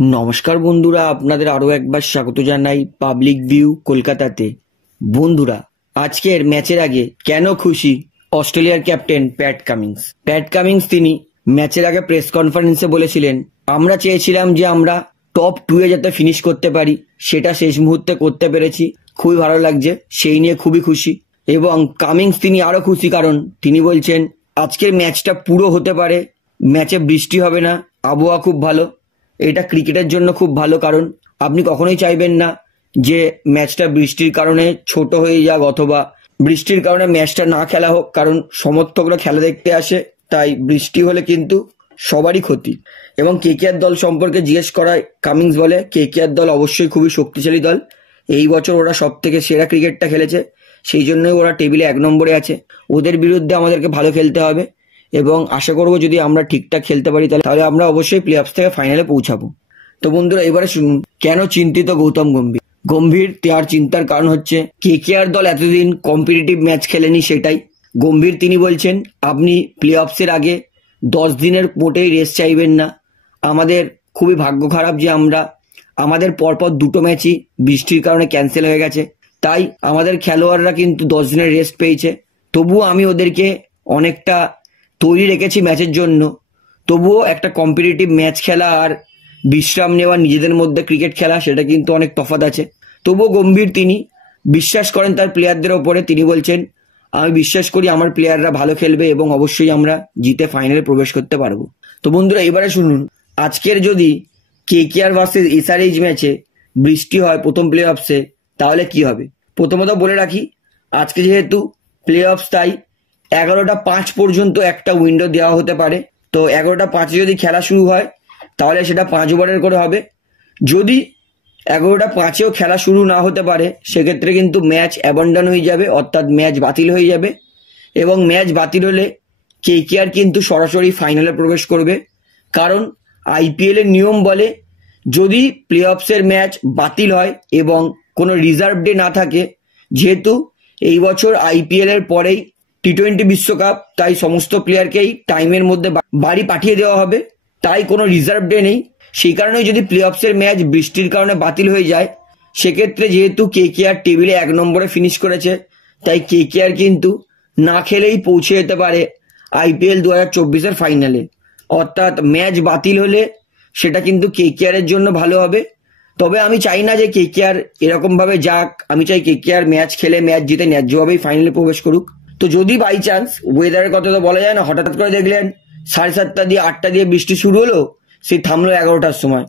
নমস্কার বন্ধুরা, আপনাদের আরো একবার স্বাগত জানাই পাবলিক ভিউ কলকাতাতে। বন্ধুরা, আজকের ম্যাচের আগে কেন খুশি অস্ট্রেলিয়ার ক্যাপ্টেন প্যাট কামিন্স তিনি ম্যাচের আগে প্রেস কনফারেন্সে বলেছিলেন, আমরা চেয়েছিলাম যে আমরা টপ 2 এ যাতে ফিনিশ করতে পারি, সেটা শেষ মুহূর্তে করতে পেরেছি। খুবই ভালো লাগছে, সেই নিয়ে খুবই খুশি। এবং কামিন্স তিনি আরো খুশি, কারণ তিনি বলছেন আজকের ম্যাচটা পুরো হতে পারে, ম্যাচে বৃষ্টি হবে না, আবহাওয়া খুব ভালো। এটা ক্রিকেটের জন্য খুব ভালো, কারণ আপনি কখনোই চাইবেন না যে ম্যাচটা বৃষ্টির কারণে ছোট হয়ে যাক অথবা বৃষ্টির কারণে ম্যাচটা না খেলা হোক, কারণ সমর্থকরা খেলা দেখতে আসে, তাই বৃষ্টি হলে কিন্তু সবারই ক্ষতি। এবং কেকেআর দল সম্পর্কে জিজ্ঞেস করায় কামিন্স বলে, কেকেআর দল অবশ্যই খুবই শক্তিশালী দল, এই বছর ওরা সব থেকে সেরা ক্রিকেটটা খেলেছে, সেই জন্যই ওরা টেবিলে 1 নম্বরে আছে। ওদের বিরুদ্ধে আমাদেরকে ভালো খেলতে হবে এবং আশা করব যদি আমরা ঠিকঠাক খেলতে পারি তাহলে আমরা অবশ্যই প্লে অফস থেকে ফাইনালে পৌঁছাবো। তো বন্ধুরা, এবারে শুনুন কেন চিন্তিত গৌতম গম্ভীর। তার চিন্তার কারণ হচ্ছে কেকেআর দল এতদিন কম্পিটিটিভ ম্যাচ খেলেনি, সেটাই। গম্ভীর তিনি বলছেন, আপনি প্লে অফসের আগে 10 দিনের মোটেই রেস্ট চাইবেন না। আমাদের খুবই ভাগ্য খারাপ যে আমাদের পরপর 2টো ম্যাচই বৃষ্টির কারণে ক্যান্সেল হয়ে গেছে, তাই আমাদের খেলোয়াড়রা কিন্তু 10 দিনের রেস্ট পেয়েছে। তবুও আমি ওদেরকে অনেকটা তৈরি রেখেছি ম্যাচের জন্য। তবুও একটা কম্পিটিটিভ ম্যাচ খেলা আর বিশ্রাম নেওয়া, নিজেদের মধ্যে ক্রিকেট খেলা, সেটা কিন্তু অনেক তফাৎ আছে। তবুও গম্ভীর তিনি বিশ্বাস করেন তার প্লেয়ারদের ওপরে। তিনি বলছেন, আমি বিশ্বাস করি আমার প্লেয়াররা ভালো খেলবে এবং অবশ্যই আমরা জিতে ফাইনালে প্রবেশ করতে পারবো। তো বন্ধুরা, এবারে শুনুন আজকের যদি কেকেআর ভার্সেস এসআরএইচ ম্যাচে বৃষ্টি হয় প্রথম প্লে অফসে, তাহলে কি হবে। প্রথমত বলে রাখি, আজকে যেহেতু প্লে অফস, তাই 11টা 5 পর্যন্ত একটা উইন্ডো দেওয়া হতে পারে। তো 11টা 5 যদি খেলা শুরু হয় তাহলে সেটা 5 ওভারের করে হবে। যদি 11টা 5-এও খেলা শুরু না হতে পারে, সেক্ষেত্রে কিন্তু ম্যাচ অ্যাবান্ডন হয়ে যাবে, অর্থাৎ ম্যাচ বাতিল হয়ে যাবে। এবং ম্যাচ বাতিল হলে কেকেআর কিন্তু সরাসরি ফাইনালে প্রবেশ করবে, কারণ আইপিএল এর নিয়ম বলে যদি প্লে অফসের ম্যাচ বাতিল হয় এবং কোনো রিজার্ভ ডে না থাকে, যেহেতু এই বছর আইপিএল এর পরেই টি20 বিশ্বকাপ, তাই সমস্ত প্লেয়ারকেই টাইমের মধ্যে বাড়ি পাঠিয়ে দেওয়া হবে, তাই কোনো রিজার্ভ ডে নেই। সেই কারণেই যদি প্লে অফসের ম্যাচ বৃষ্টির কারণে বাতিল হয়ে যায়, সেক্ষেত্রে যেহেতু কেকেআর টেবিলে 1 নম্বরে ফিনিশ করেছে, তাই কেকেআর কিন্তু না খেলেই পৌঁছে যেতে পারে আইপিএল 2024-এর ফাইনালে। অর্থাৎ ম্যাচ বাতিল হলে সেটা কিন্তু কেকেআর এর জন্য ভালো হবে। তবে আমি চাই না যে কেকেআর এরকম ভাবে যাক, আমি চাই কেকেআর ম্যাচ খেলে ম্যাচ জিতে ন্যায্যভাবেই ফাইনালে প্রবেশ করুক। তো যদি বাই চান্স, ওয়েদারের কথা তো বলা যায় না, হঠাৎ করে দেখলেন 7:30 দিয়ে 8টা দিয়ে বৃষ্টি শুরু হলো, সেই থামলো 11টার সময়,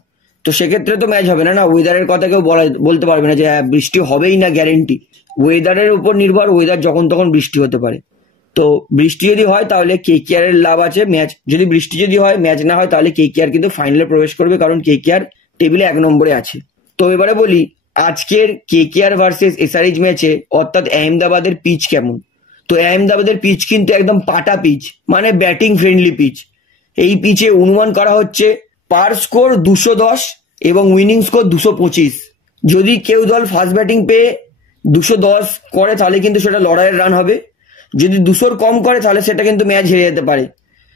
তো সেক্ষেত্রে তো ম্যাচ হবে না। ওয়েদারের কথা কেউ বলতে পারবে না যে হ্যাঁ বৃষ্টি হবেই না গ্যারেন্টি। ওয়েদারের উপর নির্ভর, ওয়েদার যখন তখন বৃষ্টি হতে পারে। তো বৃষ্টি যদি হয় তাহলে কেকেআর এর লাভ আছে। বৃষ্টি যদি হয়, ম্যাচ না হয়, তাহলে কেকেআর কিন্তু ফাইনালে প্রবেশ করবে, কারণ কেকেআর টেবিলে 1 নম্বরে আছে। তো এবারে বলি আজকের কেকেআর ভার্সেস এসআরএইচ ম্যাচে অর্থাৎ আহমেদাবাদের পিচ কেমন। তো আহমেদাবাদের পিচ কিন্তু একদম পাটা পিচ, মানে ব্যাটিং ফ্রেন্ডলি পিচ। এই পিচে অনুমান করা হচ্ছে পার স্কোর 210 এবং উইনিং স্কোর 225। যদি কেউ দল ফার্স্ট ব্যাটিং পেয়ে 210 করে তাহলে কিন্তু সেটা লড়াইয়ের রান হবে। যদি 200-র কম করে তাহলে সেটা কিন্তু ম্যাচ হেরে যেতে পারে।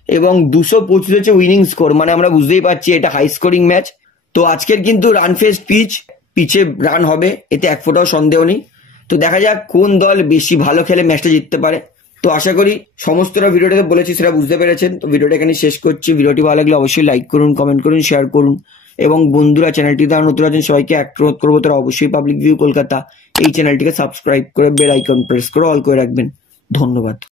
এবং 225 হচ্ছে উইনিং স্কোর, মানে আমরা বুঝতেই পারছি এটা হাই স্কোরিং ম্যাচ। তো আজকের কিন্তু রান ফেস্ট পিচে রান হবে, এতে এক ফোঁটাও সন্দেহ নেই। তো দেখা যাক কোন দল বেশি ভালো খেলে ম্যাচটা জিততে পারে। তো আশা করি সমস্তটা ভিডিওটাতে বলেছি সেটা বুঝতে পেরেছেন। তো ভিডিওটা এখানে শেষ করছি। ভিডিওটি ভালো লাগলে অবশ্যই লাইক করুন, কমেন্ট করুন, শেয়ার করুন। এবং বন্ধুরা, চ্যানেলটি যারা নতুন আছেন সবাইকে অনুরোধ করবো তারা অবশ্যই পাবলিক ভিউ কলকাতা এই চ্যানেলটিকে সাবস্ক্রাইব করে বেল আইকন প্রেস করে অল করে রাখবেন। ধন্যবাদ।